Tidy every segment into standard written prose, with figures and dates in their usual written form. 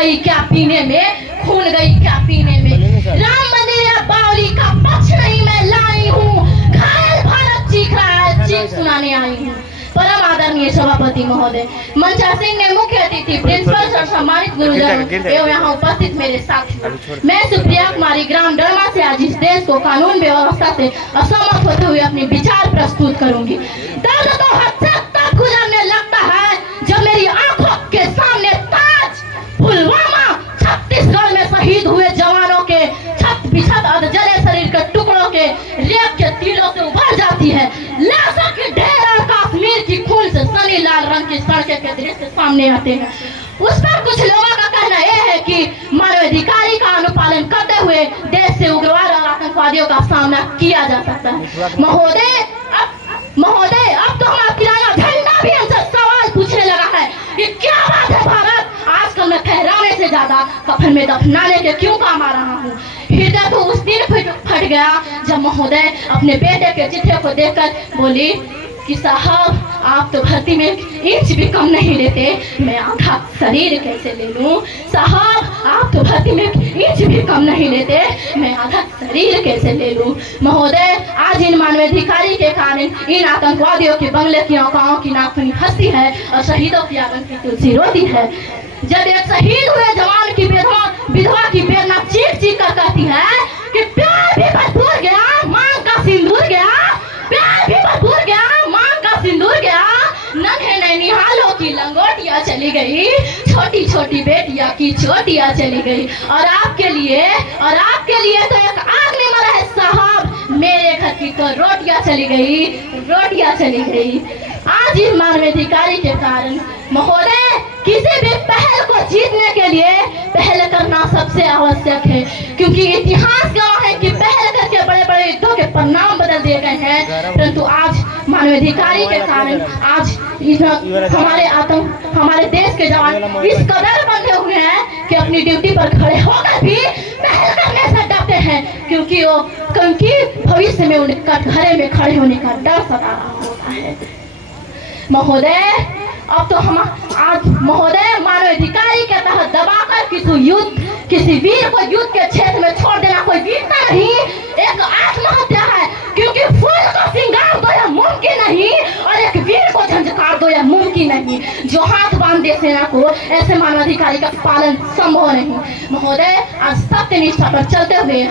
गई क्या पीने में, खून गई क्या पीने में। राम मंदिर या बावली का पक्ष नहीं मैं लाई हूँ, घायल भारत चीख रहा है, चीख सुनाने आई हूँ। परम आदरणीय सभापति महोदय, मंचा सिंह ने मुख्य अतिथि, प्रिंसिपल और सम्मानित गुरुजन एवं यहाँ उपस्थित मेरे साथी, मैं सुप्रिया कुमारी ग्राम डरमा से आज इस देश को कानून व्यवस्था से असहमत होते हुए अपने विचार प्रस्तुत करूंगी। दर्द तो हद तक गुजरने लगता है जब मेरी आंखों के सामने ताज पुलवामा छत्तीसगढ़ में शहीद हुए जवानों के छत बिछत अधजले शरीर के टुकड़ों के रेत के तीरों से उभर जाती है। लाशों के ढेर और कश्मीर की खून से सनी लाल रंग की सड़कें के दृश्य सामने आते हैं। उस पर कुछ लोगों का कहना यह है कि मानवाधिकार का अनुपालन करते हुए देश से उग्रवाद और आतंकवादियों का सामना किया जा सकता है। महोदय अब तो हमारा तिरंगा झंडा भी हमसे सवाल पूछने लगा है कि क्या बात है भारत, आजकल मैं फहराने से ज्यादा कफन में दफनाने के क्यों काम आ रहा हूँ। हृदय तो उस दिन फट गया जब महोदय अपने बेटे के चिट्ठे को देखकर बोली कि साहब आप तो भर्ती में इंच भी कम नहीं लेते, मैं आधा शरीर कैसे ले लूं। साहब आप तो भर्ती में इंच भी कम नहीं लेते, मैं आधा शरीर कैसे ले लूं। महोदय आज इन मानवाधिकारी के कारण इन आतंकवादियों के बंगले की औकाओं की नाखूनी हंसती है और शहीदों की आंगन की तुलसी रोती है। जब एक शहीद हुए जवान की विधवा की बेदना चीख चीख कर कहती है कि प्यार भी बदूर गया, मांग का सिंदूर गया, प्यार भी बदूर गया, मांग का सिंदूर गया, नन्हे नैनिहालों की लंगोटियां चली गई, छोटी छोटी बेटियां की चोटियां चली गई, और आपके लिए तो एक आग में मरा है साहब, मेरे घर की तो रोटियां चली गई, रोटियां चली गई। आज इस मानवाधिकारी के कारण महोदय किसी भी पहल को जीतने के लिए पहल करना सबसे आवश्यक है, क्योंकि इतिहास गवाह है कि पहल करके बड़े बड़े युद्धों के परिणाम बदल दिए गए हैं। परंतु आज मानवाधिकारी के कारण आज हमारे देश के जवान इस कदर बंधे हुए हैं कि अपनी ड्यूटी पर खड़े होकर भी पहल करने से डरते हैं, क्योंकि भविष्य में उन्हें कटघरे में खड़े होने का डर सता रहा होता है। महोदय अब तो हम आज महोदय मानवाधिकारी के तहत दबाकर किसी वीर को युद्ध के क्षेत्र में छोड़ देना कोई वीरता नहीं, एक आत्महत्या है, क्योंकि फूल को श्रृंगार दो यह मुमकिन नहीं और एक वीर को झंझकार दो यह मुमकिन नहीं। जो हाथ बांध दे सेना को, ऐसे मानवाधिकारी का पालन संभव नहीं। महोदय आज सत्यनिष्ठा पर चलते हुए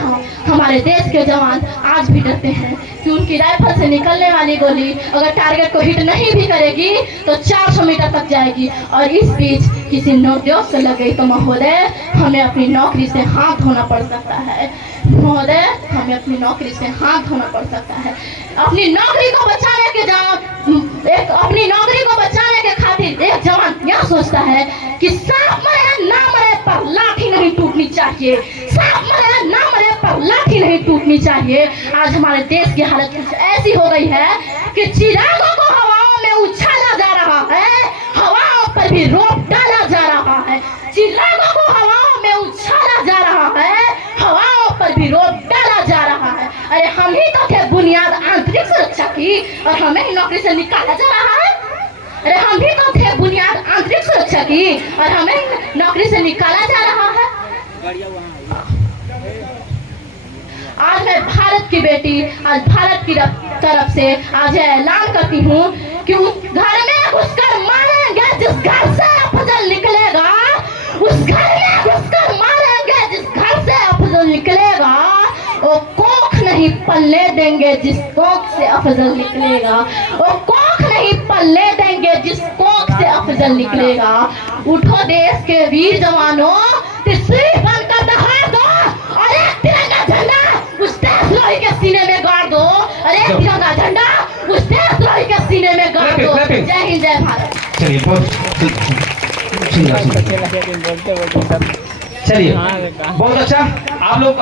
हमारे देश के जवान आज भी डरते हैं कि उनकी राइफल से निकलने वाली गोली अगर टारगेट को हिट नहीं भी करेगी तो 400 मीटर तक जाएगी, और इस बीच किसी निर्दोष से लगे तो महोदय हमें अपनी नौकरी से हाथ धोना पड़ सकता है। महोदय हमें अपनी नौकरी से हाथ धोना पड़ सकता है। अपनी नौकरी को बचाने के खातिर एक जवान यह सोचता है कि सांप मरे ना मरे पर लाठी नहीं टूटनी चाहिए, सांप मरे ना मरे पर लाठी नहीं टूटनी चाहिए। आज हमारे देश की हालत कुछ ऐसी हो गई है कि चिरागों को हवाओं में उछाला जा रहा है, हवाओं पर भी रोक डाला जा रहा है। चिरागों को हवाओं में उछाला जा रहा है, हवाओं पर भी रोक डाला जा रहा है। अरे हम ही तो थे बुनियाद आंतरिक सुरक्षा की और हमें ही नौकरी से निकाला जा रहा है। अरे हम भी तो थे बुनियाद आंतरिक सुरक्षा की और हमें नौकरी से निकाला जा रहा है। आज मैं भारत की बेटी, आज भारत की तरफ से आज ऐलान करती हूँ कि उस घर में घुसकर मारेंगे जिस घर से अफजल निकलेगा, उस घर में घुसकर मारेंगे जिस घर से अफजल निकलेगा, वो कोख नहीं पल्ले देंगे जिस कोख से अफजल निकलेगा, वो कोख नहीं पल्ले देंगे जिस कोख से अफजल निकलेगा। उठो देश के वीर जवानों, त्रिशूल बनकर दहाड़ दो और एक तिरंगा झंडा उस देशद्रोही के सीने में गाड़ दो, और एक तिरंगा झंडा उस देशद्रोही के सीने में गाड़ दो। जय हिंद, जय भारत। चलिए बहुत अच्छा आप लोग